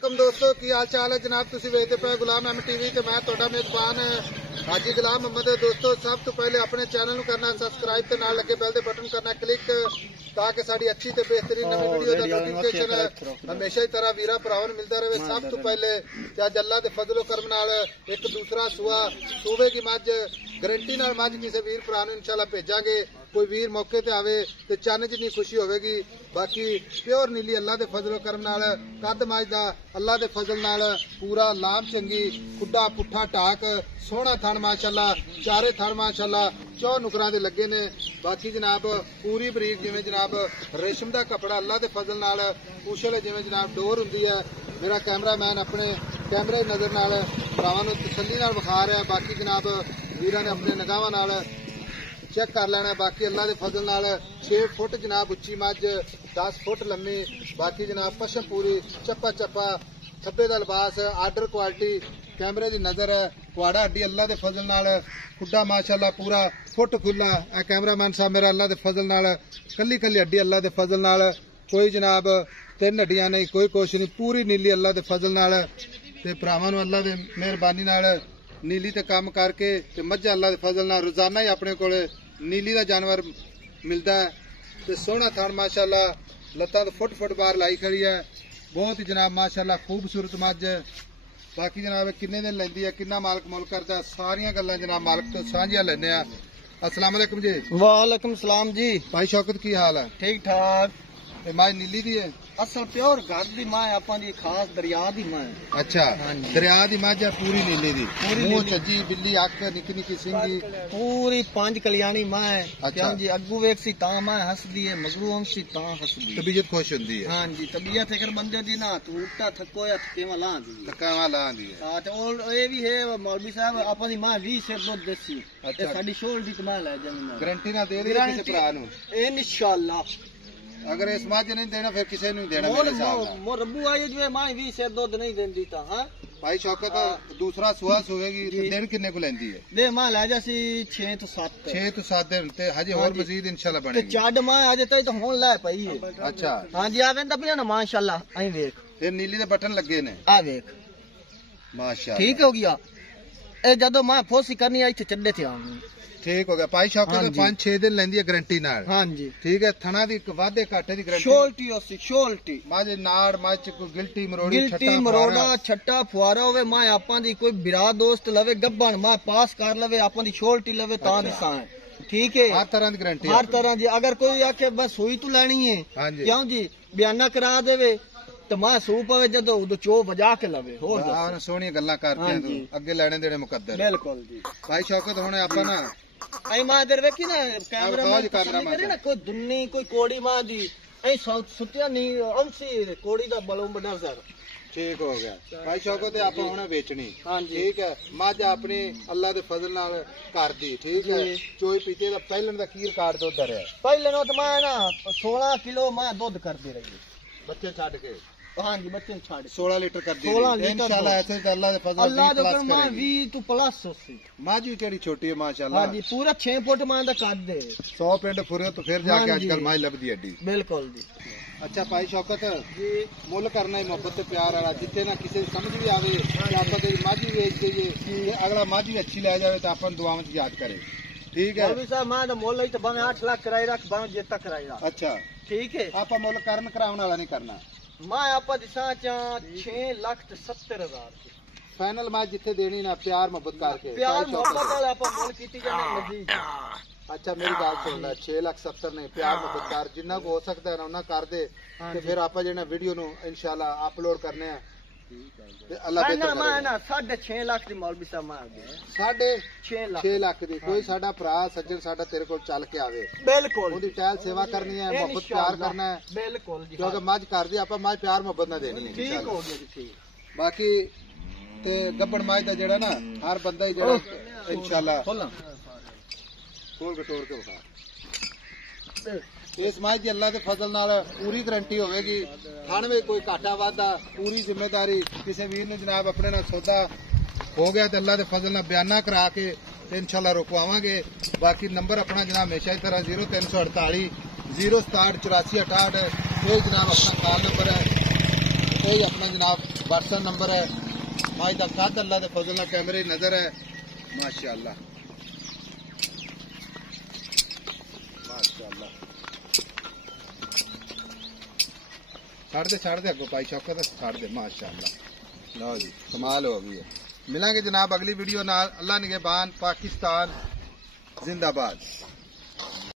दोस्तों की हाल चाल है जनाब, तुसी वेखदे पे गुलाम अहमद टीवी ते मैं तुहाडा मेजबान हाजी गुलाम अहमद। दोस्तों सब तो पहले अपने चैनल नूं करना सबसक्राइब ते नाल लगे बेल दे बटन करना क्लिक ताकि साडी अच्छी ते बेहतरीन नवी वीडियो दा नोटिफिकेशन हमेशा ही तरह वीरा भरावां नूं मिलदा रहे। सब तो पहले अज अल्लाह दे फजलो करम नाल एक दूसरा सूबे की मझ गारंटी नाल मझ किसी वीर भरा नूं इंशाअल्लाह भेजांगे। कोई वीर मौके ते आवे ते चन्न जिन्नी खुशी होवेगी। बाकी प्योर नीली अल्लाह दे फजलो करम नाल कद मझ दा अल्लाह दे फजल नाल पूरा लाम चंगी खुड्डा पुट्ठा टाक सोहना थन माशाअल्लाह, चारे थन माशाअल्लाह चौ नुकरां दे लगे ने। बाकी जनाब पूरी बरीक जिवें जनाब रेशम दा कपड़ा अल्लाह दे फजल नाल उछल जिवें जनाब डोर हुंदी है। मेरा कैमरामैन अपने कैमरे नजर नाल भरावां नूं तसल्ली नाल विखा रहा है। बाकी जनाब वीरां ने अपने निगाहां नाल चेक कर लेना। बाकी अल्लाह के फजल नाल 6 फुट जनाब उच्ची मझ 10 फुट लम्मी। बाकी जनाब पशम पूरी चप्पा चप्पा खब्बे का लिबास आर्डर क्वालिटी कैमरे की नजर है। कुआड़ा हड्डी अल्लाह के फजल नाल खुड्डा माशाअल्लाह पूरा फुट खुला है। कैमरामैन साहब मेरा अल्लाह के फजल नाल कली कली हड्डी अल्लाह के फजल नाल कोई जनाब 3 हड्डियां नहीं कोई कुछ नहीं पूरी नीली अल्लाह के फजल नाल ते भरावां नूं अल्लाह की मेहरबानी नाल नीली ते काम करके ते मझां अल्लाह के फजल नाल रोजाना ही अपने को नीली का जानवर मिलता है। ते सोहना थान माशाअल्लाह लत्तां तो फुट फुट बाहर लाई खड़ी है। बहुत ही जनाब माशाअल्लाह खूबसूरत मझ। बाकी जनाब किन्ने दिन लैंदी है किन्ना मालक मुल करता है सारियां गल्लां जनाब मालक तो साझियां लैने आ। अस्सलाम वालेकुम जी। वालेकुम सलाम जी। भाई शौकत की हाल है? ठीक ठाक। मां नीली दी है असल प्योर घर दी मां आपां दी खास दरिया दी मां। अच्छा दरिया दी मां है पूरी नीली दी मुंह चज्जी बिल्ली अख निक्की निक्की सिंगी पूरी 5 कल्याणी मां है। अच्छा क्यों जी अग्गू वेखसी तां मां हसदी है मगरू हमसी तां हसदी तबीयत खुश हुंदी है। हां जी तबीयत अगर बंदे दी ना तो उल्टा थको या थकेवा लांदी है थकावा लांदी है। हां तो ये भी है मौलवी साहब आपां दी मां 20 से दूध देसी ते साडी शोल दी कमाल है जमीन गारंटी ना दे दे किसी भरा नूं इंशाअल्लाह। अगर इस मां नहीं देना फिर किसी नहीं देना। मो रब्बू आई जो मां 20 से दूध नहीं देंदी ता। हां भाई शौकत दूसरा सुहास होएगी दिन किन्ने को लेंदी है? दे मां ले जासी 6 तो 7 दिन ते हजे और मजीद इंशाल्लाह बनेगी। ते चाड मां अजे तई तो होन ला पई है। अच्छा हां जी आवेंदा पिया ना माशाअल्लाह आई वेख फिर नीली दे बटन लगे ने आ वेख माशाअल्लाह ठीक हो गया। ए जदों मां फोसी करनी आई थे चड्डे थे आऊं ठीक हो गया। भाई शौकत 5-6 दिन लेंदी है गारंटी नाल। हां जी ठीक है। थना दी वादे घाटे दी गारंटी शोल्टी ओसी शोल्टी माजे नाड़ मच को गिल्टी मरोड़ी मरोड़ा छट्टा फुआरा होवे मां आपां दी कोई बिरा दोस्त लवे गब्बन मां पास कर लवे आपां दी शोल्टी लवे तां दिसां ठीक है। हर तरह की गारंटी हर तरह जी। अगर कोई आके बस सुई तू लेनी है क्यों जी बयाना करा देवे तो मां सूप पवे जदों उदो चो बजा के लवे होर सोहनी गल्लां करते हैं तू अगे लेने देने मुकद्दर बिल्कुल जी। भाई शौकत हुणे आपां ना आई मां इधर वेखी ना कैमरा करे ना कोई दुन्नी कोई कोड़ी मां दी ऐ सुतिया नहीं हमसी कोड़ी दा बलूम नजर ठीक हो गया। भाई शौकत आप हुणे बेचनी ठीक है मझ अपनी अल्लाह दे फजल नाल कर दी ठीक है। चोई पीते दा पहलन दा की रिकॉर्ड दुध है पहले नो तो मैं ना 16 किलो मां दूध करदी रही बच्चे छाड़ के। हां जी बच्चे छाड़ 16 लीटर कर दी इंशाल्लाह। ऐसे तो अल्लाह दे फजल अल्लाह दे कर मां 20 टू प्लस होसी मां जी केड़ी छोटी है माशाल्लाह। हां जी पूरा 6 फुट मां दा कद दे 100 पिंड फुरे तो फिर जाके आजकल मां लभदी हड्डी बिल्कुल जी। अच्छा भाई शौकत जी मुल करना है मोहब्बत ते प्यार वाला जिथे ना किसी समझ भी आवे कि आप माझी बेच दईए अगला माझी अच्छी लै जाए तो अपन दुआवां च याद करे ठीक है। मौलवी साहब मां दा मुल ही तो भावे 8 लाख कराई रख भावे जेता कराई रख। अच्छा ठीक है। आप मुल करन करावन वाला नहीं करना मां आपा दिसा चा 6,70,000 फाइनल मैच जिथे देनी ना प्यार मोहब्बत करके प्यार मोहब्बत वाला आपा मुल कीती जाने मजीद। अच्छा मेरी बात सुन ले 6,70,000 नहीं प्यार मोहब्बत कर जिन्ना को हो सकता है ना उन्ना कर दे ते फिर आपा जेना वीडियो नु इंशाल्लाह अपलोड करने हैं ते अल्लाह बेहतर करे। मैं ना 6.5 लाख दी मौलवी साहब मार दे 6.5 लाख दी कोई साडा भरा सज्जन साडा तेरे को चल के आवे बिल्कुल ओदी टहल सेवा करनी है मोहब्बत प्यार करना है बिल्कुल जी। क्योंकि मज कर दी आपा मज प्यार मोहब्बत ना देनी है ठीक हो गया जी ठीक। बाकी ते गब्बड़ मज दा जेड़ा ना हर बंदा ही जेड़ा इंशाल्लाह खोल के तोड़ के बखा इस मज की अल्लाह के फजल नाल पूरी गारंटी होगी। खान में कोई घाटा वाधा पूरी जिम्मेदारी किसी वीर ने जनाब अपने नाल सौदा हो गया तो अल्लाह के फजल नाल बयाना करा के इंशाल्लाह रुकवावांगे। बाकी नंबर अपना जनाब हमेशा इस तरह 0348 067 84 68 ये जनाब अपना कॉल नंबर है। यही अपना जनाब व्हाट्सएप नंबर है। माई का कद अल्लाह के फजल नाल कैमरे नजर है माशाअल्लाह माशाअल्लाह। छाड़ दे अगो भाई शौकत छाड़ दे माशाअल्लाह। लो जी कमाल हो गई है। मिलेंगे जनाब अगली वीडियो नाल। अल्लाह निगहबान। पाकिस्तान जिंदाबाद।